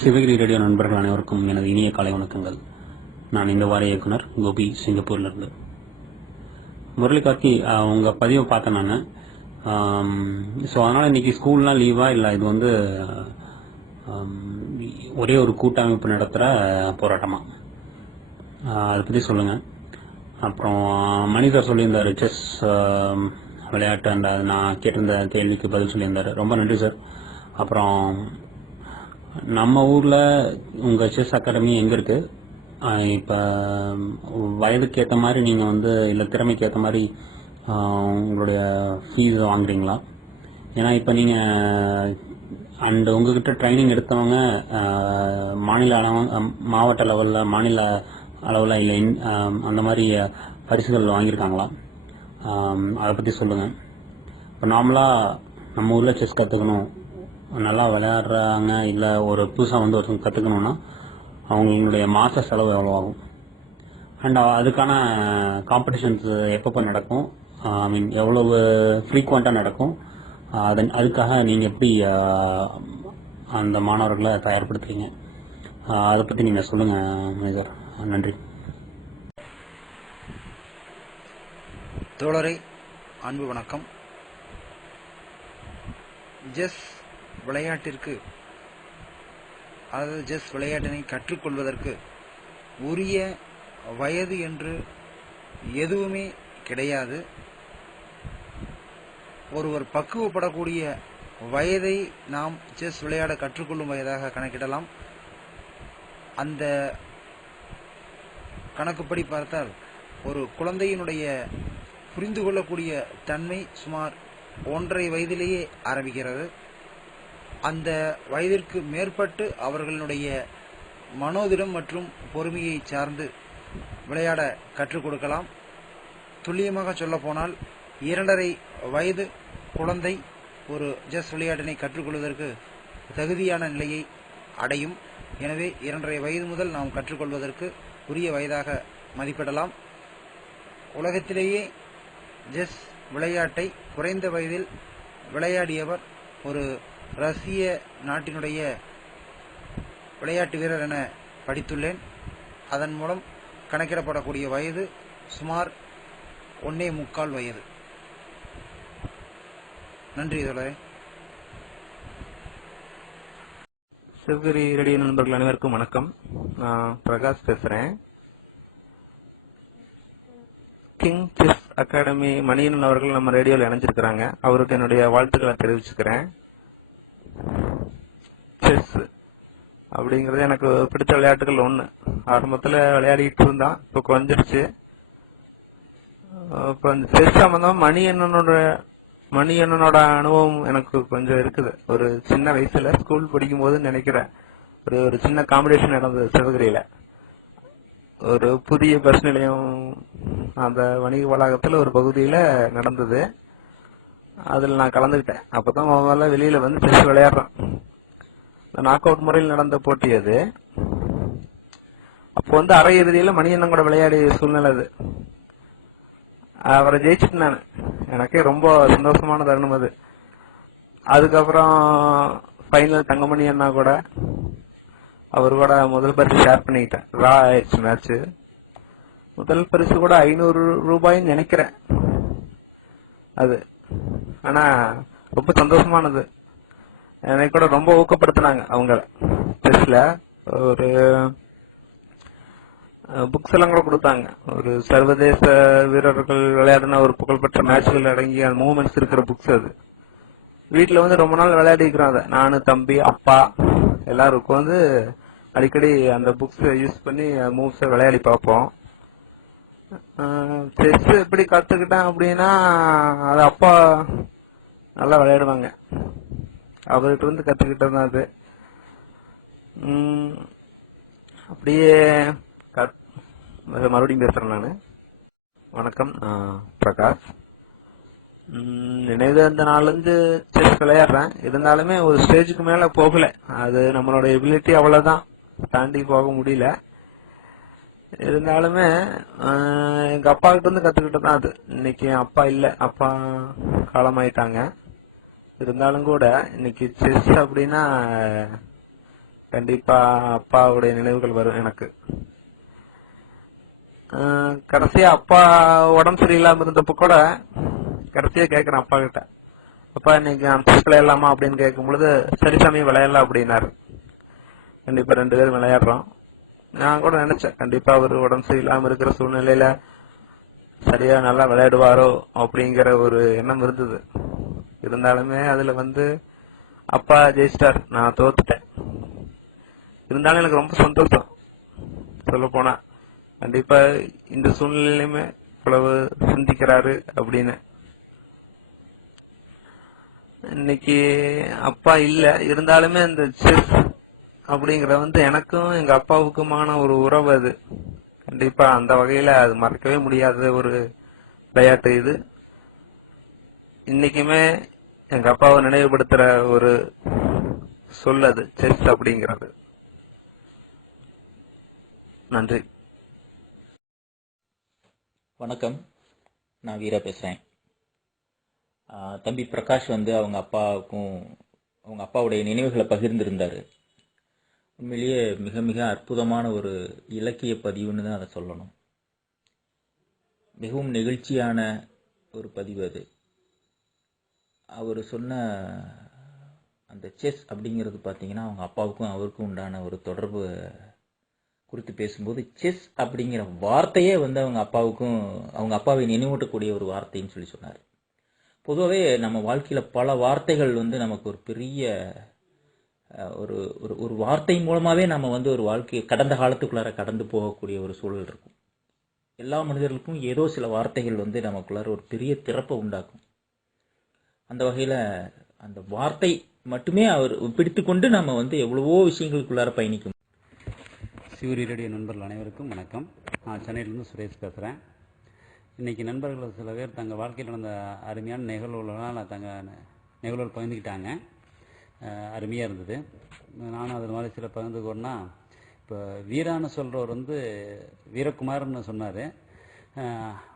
Sivagiri radio நண்பர்கள் அனைவருக்கும் எனது இனிய காலை வணக்கங்கள். நான் இந்த வார இயக்குனர் கோபி, சிங்கப்பூர்லேருந்து. முரளிகார்த்தி, உங்கள் பதிவை பார்த்தேன் நான். ஸோ அதனால் இன்றைக்கி ஸ்கூல்லாம் லீவாக இல்லை, இது வந்து ஒரே ஒரு கூட்டமைப்பு நடத்துகிற போராட்டமாக, அதை பற்றி சொல்லுங்கள். அப்புறம் மனிதர் சொல்லியிருந்தார் செஸ் விளையாட்டு, அந்த நான் கேட்டிருந்த கேள்விக்கு பதில் சொல்லியிருந்தார். ரொம்ப நன்றி சார். அப்புறம் நம்ம ஊரில் உங்கள் செஸ் அகாடமி எங்கே இருக்குது? இப்போ வயதுக்கு ஏற்ற மாதிரி நீங்கள் வந்து இல்லை திறமைக்கு ஏற்ற மாதிரி உங்களுடைய ஃபீஸ் வாங்குறீங்களா? ஏன்னா இப்போ நீங்கள் அண்டு உங்ககிட்ட ட்ரைனிங் எடுத்தவங்க மாநில அளவு, மாவட்ட லெவலில், மாநில அளவில் இல்லை அந்த மாதிரி பரிசுகள் வாங்கியிருக்காங்களா? அதை பற்றி சொல்லுங்கள். இப்போ நார்மலாக நம்ம ஊரில் செஸ் கற்றுக்கணும், நல்லா விளையாடுறாங்க, இல்லை ஒரு புதுசாக வந்து ஒருத்தவங்க கற்றுக்கணுன்னா அவங்களுடைய மாத செலவு எவ்வளோ ஆகும்? அண்ட் அதுக்கான காம்படிஷன்ஸ் எப்பப்போ நடக்கும்? ஐ மீன் எவ்வளவு ஃப்ரீக்வெண்ட்டாக நடக்கும்? அதுக்காக நீங்கள் எப்படி அந்த மாணவர்களை தயார்படுத்துறீங்க? அதை பற்றி நீங்கள் சொல்லுங்கள் மேஜர். நன்றி. தோழரை அன்பு வணக்கம். செஸ் விளையாட்டிற்கு, அதாவது செஸ் விளையாட்டினை கற்றுக்கொள்வதற்கு உரிய வயது என்று எதுவுமே கிடையாது. ஒருவர் பக்குவப்படக்கூடிய வயதை நாம் செஸ் விளையாட கற்றுக்கொள்ளும் வயதாக கணக்கிடலாம். அந்த கணக்குப்படி பார்த்தால் ஒரு குழந்தையினுடைய புரிந்து கொள்ளக்கூடிய தன்மை சுமார் 1.5 வயதிலேயே ஆரம்பிக்கிறது. அந்த வயதிற்கு மேற்பட்டு அவர்களுடைய மனோதிடம் மற்றும் பொறுமையை சார்ந்து விளையாட கற்றுக் கொடுக்கலாம். துல்லியமாக சொல்ல போனால் 2.5 வயது குழந்தை ஒரு செஸ் விளையாட்டினை கற்றுக்கொள்வதற்கு தகுதியான நிலையை அடையும். எனவே 2.5 வயது முதல் நாம் கற்றுக்கொள்வதற்கு உரிய வயதாக மதிப்பிடலாம். உலகத்திலேயே செஸ் விளையாட்டை குறைந்த வயதில் விளையாடியவர் ஒரு ரஷ்ய நாட்டினுடைய விளையாட்டு வீரர் என படித்துள்ளேன். அதன் மூலம் கணக்கிடப்படக்கூடிய வயது சுமார் 1.25 வயது. நன்றி தோழரே. சிவகிரி ரேடியோ நண்பர்கள் அனைவருக்கும் வணக்கம். நான் பிரகாஷ் பேசுறேன். கிங் செஸ் அகாடமி மணியன் அவர்கள் நம்ம ரேடியோவில் இணைஞ்சிருக்கிறாங்க. அவருக்கு என்னுடைய வாழ்த்துக்களை தெரிவிச்சுக்கிறேன். செஸ் அப்படிங்கிறது எனக்கு பிடிச்ச விளையாட்டுகள் ஒன்று. ஆரம்பத்தில் விளையாடிட்டு இருந்தான், இப்போ குறைஞ்சிருச்சு. இப்போ அந்த செஸ் சம்பந்தம் மணி அண்ணனோட அனுபவம் எனக்கு கொஞ்சம் இருக்குது. ஒரு சின்ன வயசுல ஸ்கூல் படிக்கும் போது நினைக்கிறேன், ஒரு சின்ன காம்படிஷன் நடந்தது சிவகிரியில. ஒரு புதிய பஸ் நிலையம் அந்த வணிக வளாகத்துல ஒரு பகுதியில நடந்தது. அதுல நான் கலந்துக்கிட்டேன். அப்பதான் முதல்ல வெளியில வந்து செஸ் விளையாடுறேன். நாக் அவுட் முறையில் நடந்த போட்டி அது. அப்போ வந்து அரை இறுதியில மணியண்ணன் கூட விளையாடிய சூழ்நிலை அது. அவரை ஜெயிச்சுட்டு நான், எனக்கே ரொம்ப சந்தோஷமான தருணம் அது. அதுக்கப்புறம் ஃபைனல் தங்கமணி அண்ணா கூட, அவரு கூட முதல் பரிசு ஷேர் பண்ணிக்கிட்டேன். ரா ஆயிடுச்சு மேட்ச். முதல் பரிசு கூட 500 ரூபாய்ன்னு நினைக்கிறேன் அது. ஆனா ரொம்ப சந்தோஷமானது. எனக்கு கூட ரொம்ப ஊக்கப்படுத்தினாங்க அவங்க செஸ்ல. ஒரு புக்ஸ் எல்லாம் கூட கொடுத்தாங்க. ஒரு சர்வதேச வீரர்கள் விளையாடின ஒரு புகழ்பெற்ற மேட்ச்கள் அடங்கிய அந்த மூமெண்ட்ஸ் இருக்கிற புக்ஸ் அது. வீட்டுல வந்து ரொம்ப நாள் விளையாடி இருக்கிறோம் அதை. நானு, தம்பி, அப்பா எல்லாருக்கும் வந்து அடிக்கடி அந்த புக்ஸ் யூஸ் பண்ணி மூவ்ஸை விளையாடி பார்ப்போம். செஸ் எப்படி கத்துக்கிட்டேன் அப்படின்னா, அது அப்பா நல்லா விளையாடுவாங்க, அவர்கிட்ட இருந்து கத்துக்கிட்டது தான் அது. அப்படியே மறுபடியும் பேசுறேன் நானு. வணக்கம், பிரகாஷ். நினைவு அந்த நாள்ல இருந்து செஸ் விளையாடுறேன். இருந்தாலுமே ஒரு ஸ்டேஜுக்கு மேல போகல. அது நம்மளோட எபிலிட்டி அவ்வளவுதான், தாண்டி போக முடியல. இருந்தாலுமே எங்க அப்பா கிட்ட இருந்து கத்துக்கிட்டதான் அது. இன்னைக்கு அப்பா இல்ல, அப்பா காலமாயிட்டாங்க. இருந்தாலும் கூட இன்னைக்கு செஸ் அப்படின்னா கண்டிப்பா அப்பாவுடைய நினைவுகள் வரும் எனக்கு. கடைசியா அப்பா உடம்பு சரியில்லாம இருந்தப்ப கூட கடைசியா கேக்குறேன் அப்பா கிட்ட, அப்பா இன்னைக்கு அந்த விளையாடலாமா அப்படின்னு கேட்கும் பொழுது சரி சாமி விளையாடலாம் அப்படின்னாரு. கண்டிப்பா 2 பேரும் விளையாடுறோம். நான் கூட நினைச்சேன் கண்டிப்பா அவர் உடம்பு சரியில்லாம இருக்கிற சூழ்நிலையில சரியா நல்லா விளையாடுவாரோ அப்படிங்கிற ஒரு எண்ணம் இருந்தது. இருந்தாலுமே அதுல அப்பா ஜெயிச்சிட்டார், நான் தோத்துட்டேன். இருந்தாலும் எனக்கு ரொம்ப சந்தோஷம். சொல்ல போனா கண்டிப்பா இந்த சூழ்நிலையிலுமே இவ்வளவு சிந்திக்கிறாரு அப்படின்னு. இன்னைக்கு அப்பா இல்ல, இருந்தாலுமே இந்த செஸ் அப்படிங்கிற எனக்கும் எங்க அப்பாவுக்குமான ஒரு உறவு அது. கண்டிப்பா அந்த வகையில அது மறக்கவே முடியாத ஒரு விளையாட்டு இது. இன்னைக்குமே எங்க அப்பாவை நினைவுபடுத்துற ஒரு சொல் அது செஸ் அப்படிங்கிறது. நன்றி. வணக்கம், நான் வீரா பேசுகிறேன். தம்பி பிரகாஷ் அவங்க அப்பாவுக்கும் அவங்க அப்பாவுடைய நினைவுகளை பகிர்ந்திருந்தார். உண்மையிலேயே மிக மிக அற்புதமான ஒரு இலக்கிய பதிவுன்னு தான் அதை சொல்லணும். மிகவும் நெகிழ்ச்சியான ஒரு பதிவு அது. அவர் சொன்ன அந்த செஸ் அப்படிங்கிறது பார்த்தீங்கன்னா அவங்க அப்பாவுக்கும் அவருக்கும் உண்டான ஒரு தொடர்பு குறித்து பேசும்போது செஸ் அப்படிங்கிற வார்த்தையே அவங்க அப்பாவுக்கும் அவங்க அப்பாவை நினைவூட்டக்கூடிய ஒரு வார்த்தைன்னு சொல்லி சொன்னார். பொதுவாகவே நம்ம வாழ்க்கையில் பல வார்த்தைகள் நமக்கு ஒரு பெரிய ஒரு ஒரு வார்த்தை மூலமாகவே நம்ம ஒரு வாழ்க்கையை கடந்த காலத்துக்குள்ளார கடந்து போகக்கூடிய ஒரு சூழல் இருக்கும். எல்லா மனிதர்களுக்கும் ஏதோ சில வார்த்தைகள் நமக்குள்ளார ஒரு பெரிய திறப்பை உண்டாக்கும். அந்த வகையில் அந்த வார்த்தை மட்டுமே அவர் பிடித்து கொண்டு நம்ம எவ்வளவோ விஷயங்களுக்குள்ளார பயணிக்கும். சிவரி ரேடியோ நண்பர்கள் அனைவருக்கும் வணக்கம். நான் சென்னையிலேருந்து சுரேஷ் பேசுகிறேன். இன்றைக்கி நண்பர்கள் சில பேர் தங்கள் வாழ்க்கையில் நடந்த அருமையான நிகழ்வுகளால் நிகழ்வுகள் பகிர்ந்துக்கிட்டாங்க. அருமையாக இருந்தது. நானும் அது மாதிரி சில பகிர்ந்துக்கோன்னா, இப்போ வீரான்னு சொல்கிறவர் வீரகுமார்னு சொன்னார்.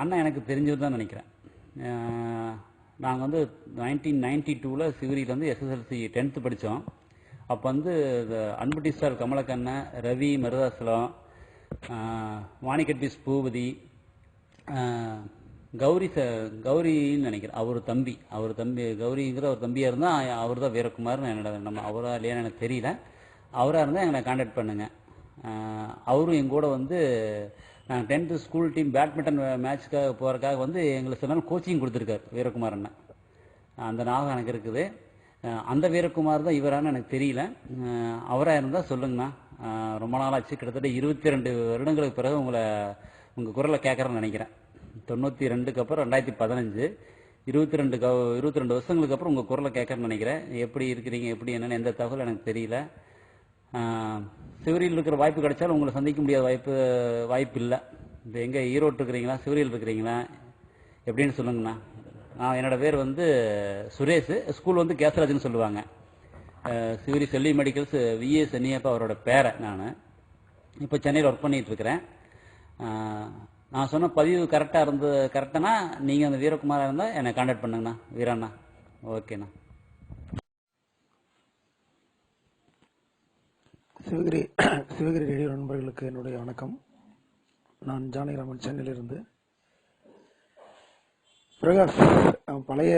அண்ணன் எனக்கு தெரிஞ்சவர் தான் நினைக்கிறேன். நாங்கள் 1992 சிவரியில் எஸ்எஸ்எல்சி 10th படித்தோம். அப்போ அன்புட்டி சார், கமலக்கண்ணன், ரவி, மருதாசலம், வாணிகட்பீஸ் பூபதி, கௌரின்னு நினைக்கிறேன். அவர் தம்பி கௌரிங்கிற ஒரு தம்பியாக இருந்தால் அவர் தான் வீரகுமார்னு நம்ம அவராக இல்லையான்னு எனக்கு தெரியல. அவராக இருந்தால் எங்களை கான்டாக்ட் பண்ணுங்க. அவரும் எங்கூட நாங்கள் 10th ஸ்கூல் டீம் பேட்மிண்டன் மேட்ச்சுக்காக போகிறதுக்காக எங்களுக்கு சில நாள் கோச்சிங் கொடுத்துருக்காரு வீரகுமார் அண்ணன். அந்த ஞாபகம் எனக்கு இருக்குது. அந்த வீரகுமார் தான் இவரான்னு எனக்கு தெரியல. அவராக இருந்தால் சொல்லுங்கண்ணா. ரொம்ப நாளாச்சு, கிட்டத்தட்ட 22 வருடங்களுக்கு பிறகு உங்கள் குரலை கேட்குறேன்னு நினைக்கிறேன். 92க்கு அப்புறம் 2015, 22 வருஷங்களுக்கு அப்புறம் உங்கள் குரலை கேட்குறேன்னு நினைக்கிறேன். எப்படி இருக்கிறீங்க, எப்படி என்னென்னு எந்த தகவல் எனக்கு தெரியல. சிவரியில் இருக்கிற வாய்ப்பு கிடைச்சாலும் உங்களை சந்திக்க முடியாத வாய்ப்பு இல்லை. இப்போ எங்கே ஈரோடு இருக்கிறீங்களா, சிவரியில் இருக்கிறீங்களா, எப்படின்னு சொல்லுங்கண்ணா. என்னோட பேர் சுரேஷ். ஸ்கூல் கேசராஜ்னு சொல்லுவாங்க. சிவரி செல்வி மெடிக்கல்ஸ் விஏ சென்னியப்பா அவரோட பேரை. நான் இப்போ சென்னையில் ஒர்க் பண்ணிகிட்டு இருக்கிறேன். நான் சொன்ன பதிவு கரெக்டானா நீங்கள் அந்த வீரகுமாராக இருந்தால் என்னை கான்டாக்ட் பண்ணுங்கண்ணா. வீராண்ணா. ஓகேண்ணா. சிவகிரி ரேடியோ நண்பர்களுக்கு என்னுடைய வணக்கம். நான் ஜானகிராமன், சென்னையிலிருந்து. பிரகாஷ் பழைய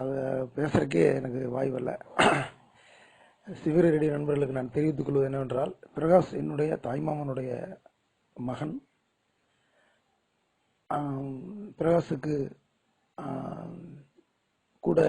அதை பேசுறதுக்கே எனக்கு வாய்வில்லை. சிவகிரி ரேடியோ நண்பர்களுக்கு நான் தெரிவித்துக் கொள்வது என்னவென்றால், பிரகாஷ் என்னுடைய தாய்மாமனுடைய மகன். பிரகாஷுக்கு கூட